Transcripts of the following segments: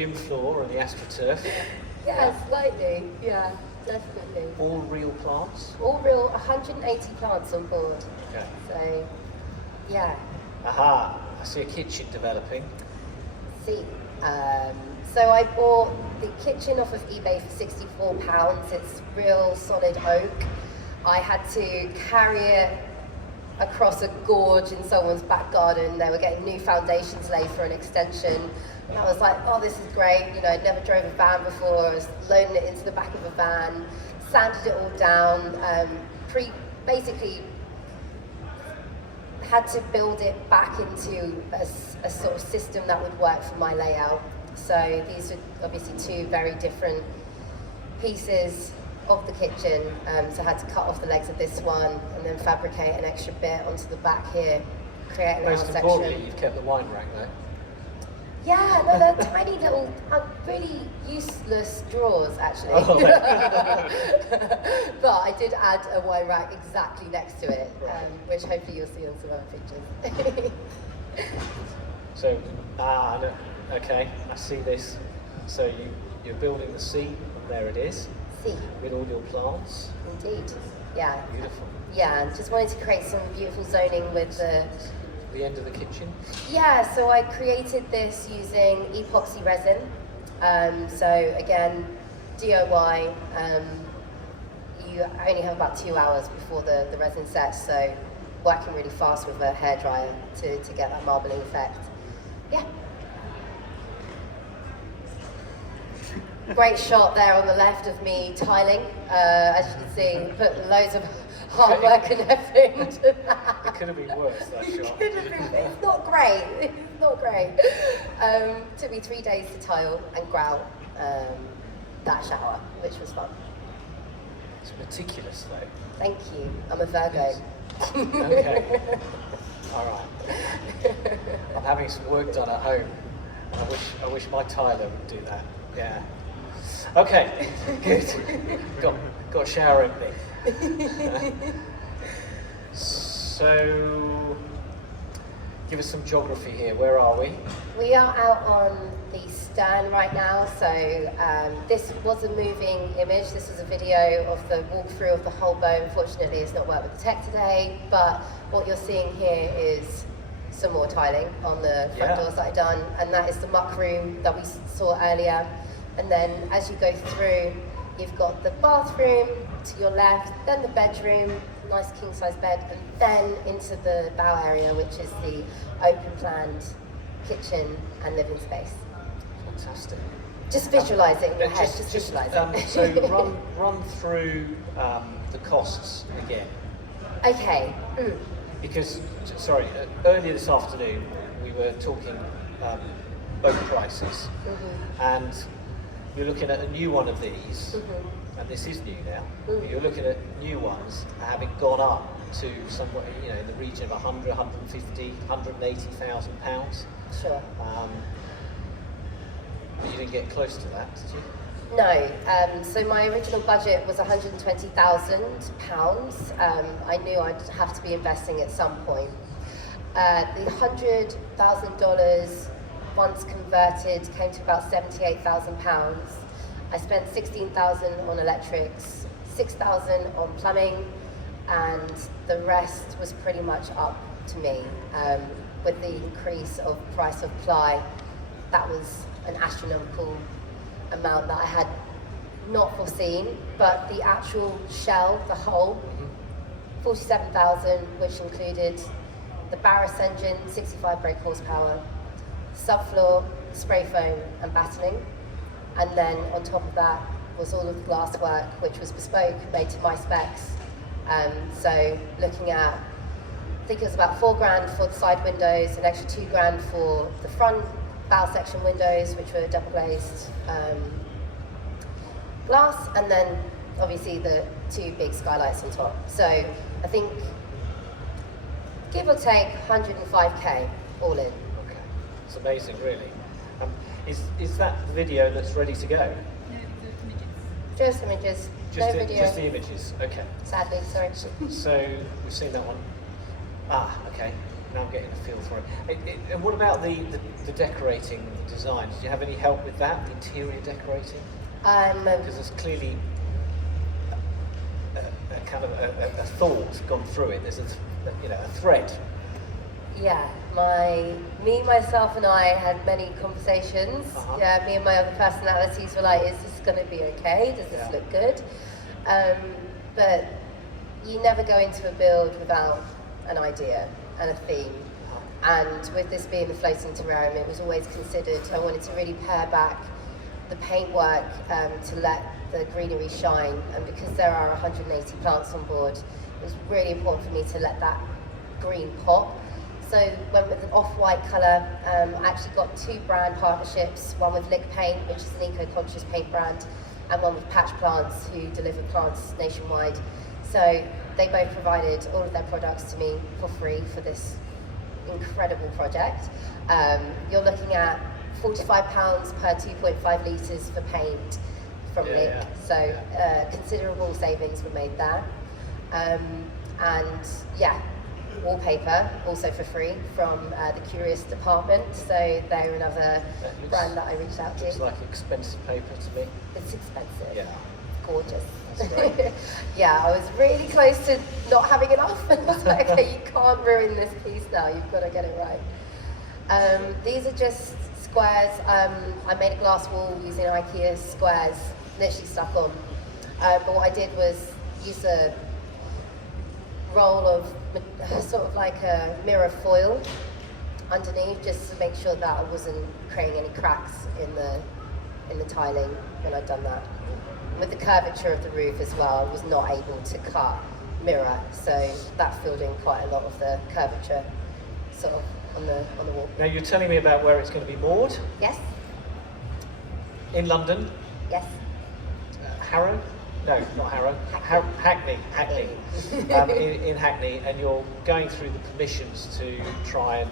gym floor and the AstroTurf. Yeah, slightly. Yeah, definitely. All real plants? All real, 180 plants on board. Okay. So, yeah. Aha, I see a kitchen developing. See, so I bought the kitchen off of eBay for £64. It's real solid oak. I had to carry it across a gorge in someone's back garden. They were getting new foundations laid for an extension. And I was like, oh, this is great. You know, I'd never drove a van before. I was loading it into the back of a van, sanded it all down, basically had to build it back into a sort of system that would work for my layout. So these are obviously two very different pieces of the kitchen. So I had to cut off the legs of this one and then fabricate an extra bit onto the back here, create an Most out importantly, section. you've kept the wine rack there. Yeah, no, they're tiny little, really useless drawers actually. Oh. But I did add a wine rack exactly next to it, which hopefully you'll see on some other pictures. So, no, okay, I see this. So you're building the seat, there it is. See. With all your plants. Indeed, yeah. Beautiful. Yeah, and just wanted to create some beautiful zoning with the end of the kitchen? Yeah, so I created this using epoxy resin. So again, DIY. You only have about 2 hours before the resin sets, so working really fast with a hairdryer to get that marbling effect. Yeah. Great shot there on the left of me tiling. As you can see, put loads of hard work and effort into that. It could have been worse, that shot. Could have been, it's not great. It's not great. Took me 3 days to tile and grout that shower, which was fun. It's meticulous, though. Thank you. I'm a Virgo. Okay. All right. I'm having some work done at home. I wish my tiler would do that. Yeah. Okay. Good. Got a shower opening. So, give us some geography here. Where are we? We are out on the stern right now. So this was a moving image. This was a video of the walkthrough of the whole boat. Unfortunately, it's not worked with the tech today. But what you're seeing here is some more tiling on the front doors that I've done, and that is the muck room that we saw earlier. And then as you go through, you've got the bathroom to your left, then the bedroom, nice king-size bed, and then into the bow area, which is the open-planned kitchen and living space. Fantastic. Just visualise it in your head, just visualise it. So run through the costs again. Okay. Because, sorry, earlier this afternoon we were talking boat prices, and you're looking at a new one of these, and this is new now. You're looking at new ones having gone up to somewhere, in the region of 100, 150, 180,000 pounds. Sure. But you didn't get close to that, did you? No, so my original budget was £120,000. I knew I'd have to be investing at some point. The $100,000 once converted came to about £78,000. I spent £16,000 on electrics, £6,000 on plumbing, and the rest was pretty much up to me. With the increase of price of ply, that was an astronomical amount that I had not foreseen, but the actual shell, the hull, 47,000, which included the Barris engine, 65 brake horsepower, subfloor, spray foam and battening, and then on top of that was all of the glass work, which was bespoke, made to my specs. So looking at, I think it was about £4,000 for the side windows, an extra £2,000 for the front bow section windows, which were double glazed glass, and then obviously the 2 big skylights on top. So I think, give or take, 105k all in. Okay, it's amazing, really. Is that the video that's ready to go? Just images, no video. Just the images, okay. Sadly, sorry. So we've seen that one. Okay. Now I'm getting a feel for it. And what about the decorating design? Did you have any help with that, the interior decorating? Because there's clearly a kind of a thought gone through it. There's a thread. Yeah, myself and I had many conversations. Yeah, me and my other personalities were like, is this going to be okay? Does this look good? But you never go into a build without an idea and a theme. And with this being the floating terrarium, it was always considered, I wanted to really pare back the paintwork to let the greenery shine. And because there are 180 plants on board, it was really important for me to let that green pop. So went with an off-white colour. I actually got 2 brand partnerships, one with Lick Paint, which is an eco-conscious paint brand, and one with Patch Plants, who deliver plants nationwide. So they both provided all of their products to me for free for this incredible project. You're looking at £45 per 2.5 litres for paint from Lick, so considerable savings were made there. And wallpaper also for free from the Curious department, so they're another brand that I reached out to. Looks like expensive paper to me. It's expensive. Yeah. Gorgeous. That's great. Yeah, I was really close to not having enough, and I was like, okay, you can't ruin this piece now, you've got to get it right. These are just squares. I made a glass wall using IKEA squares, literally stuck on. But what I did was use a roll of sort of like a mirror foil underneath, just to make sure that I wasn't creating any cracks in the tiling when I'd done that. With the curvature of the roof as well, I was not able to cut mirror, so that filled in quite a lot of the curvature sort of on the wall. Now you're telling me about where it's going to be moored? Yes. In London? Yes. Harrow? No, not Harrow. Hackney. In Hackney, and you're going through the permissions to try and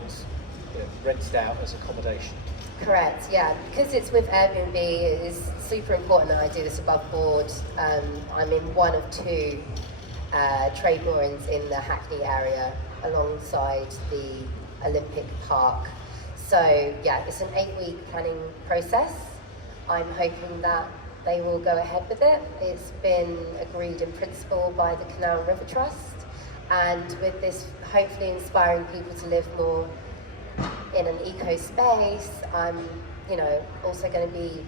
rent it out as accommodation. Correct, yeah. Because it's with Airbnb, it is super important that I do this above board. I'm in one of 2 trade moorings in the Hackney area alongside the Olympic Park. So yeah, it's an 8-week planning process. I'm hoping that they will go ahead with it. It's been agreed in principle by the Canal River Trust, and with this hopefully inspiring people to live more in an eco space, I'm also going to be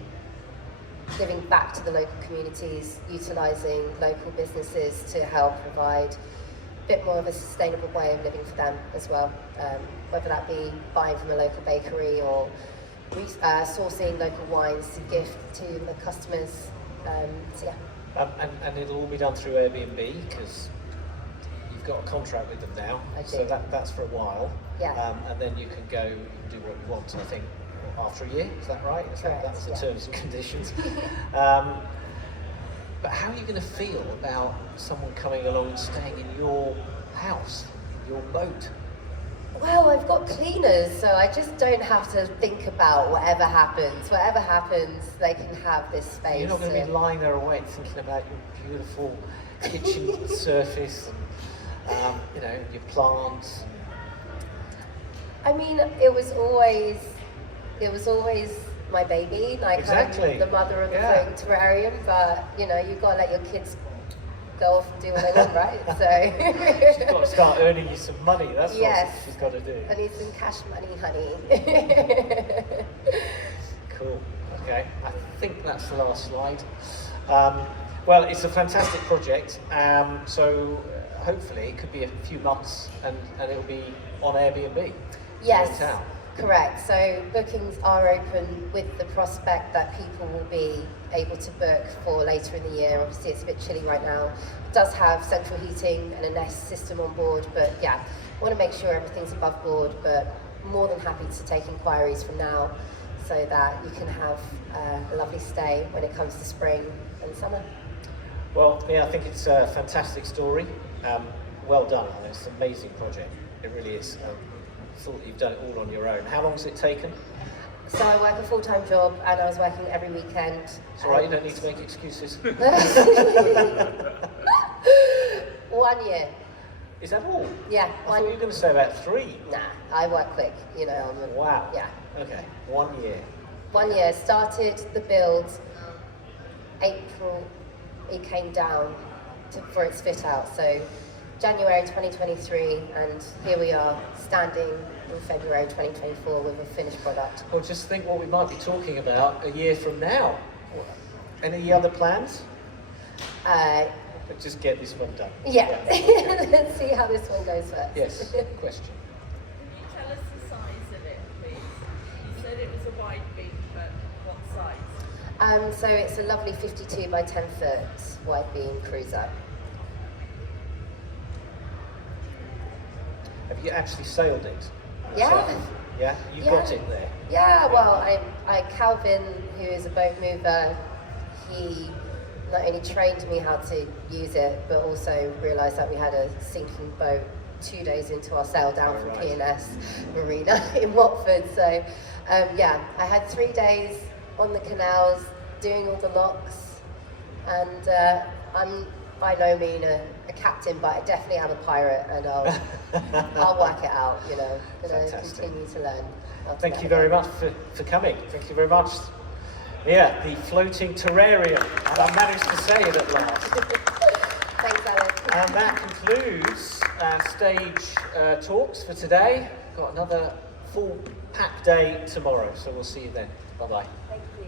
giving back to the local communities, utilising local businesses to help provide a bit more of a sustainable way of living for them as well, whether that be buying from a local bakery or sourcing local wines to gift to the customers. And it'll all be done through Airbnb, because you've got a contract with them now, so that's for a while. Yeah. And then you can go and do what you want, I think, after a year, is that right? Correct, That's the terms and conditions. But how are you going to feel about someone coming along and staying in your house, in your boat? Well, I've got cleaners, so I just don't have to think about whatever happens. Whatever happens, they can have this space. You're not going to be lying there awake thinking about your beautiful kitchen surface and your plants. I mean, it was always my baby. Like, exactly. I'm the mother of the floating terrarium, but you've got to let your kids go off and do what they want, right? So she's got to start earning you some money. That's yes. what she's got to do. I need some cash money, honey. Cool. Okay. I think that's the last slide. Well, it's a fantastic project. So hopefully it could be a few months, and it'll be on Airbnb. Yes. Correct. So bookings are open with the prospect that people will be able to book for later in the year. Obviously it's a bit chilly right now. It does have central heating and a Nest system on board, but yeah, want to make sure everything's above board, but more than happy to take inquiries from now so that you can have a lovely stay when it comes to spring and summer. Well, yeah, I think it's a fantastic story. Well done. It's an amazing project. It really is. I thought you've done it all on your own. How long has it taken? So I work a full-time job and I was working every weekend. It's all right, you don't need to make excuses. 1 year. Is that all? Yeah. I thought you were going to say about 3. Nah, I work quick, you know. Wow. Yeah. Okay, 1 year. 1 year, started the build, April, it came down for its fit out. So January 2023, and here we are standing in February 2024 with a finished product. Well, just think what we might be talking about a year from now. Any other plans? But just get this one done. Yeah. Okay. Let's see how this one goes first. Yes, question. Can you tell us the size of it, please? You said it was a wide beam, but what size? So it's a lovely 52 by 10 foot wide beam cruiser. Have you actually sailed it? Yeah. Yeah? You Yeah. got it there? Yeah, well, Calvin, who is a boat mover, he not only trained me how to use it, but also realised that we had a sinking boat 2 days into our sail down from Right. P&S Marina in Watford. So, yeah, I had 3 days on the canals doing all the locks, and I'm by no means a captain, but I definitely am a pirate, and I'll work it out, you know, Fantastic. continue to learn. how to Thank you very navigate. much for coming. Thank you very much. Yeah, the Floating Terrarium. And I managed to say it at last. Thanks, Alan. And that concludes our stage talks for today. Got another full pack day tomorrow, so we'll see you then. Bye-bye. Thank you.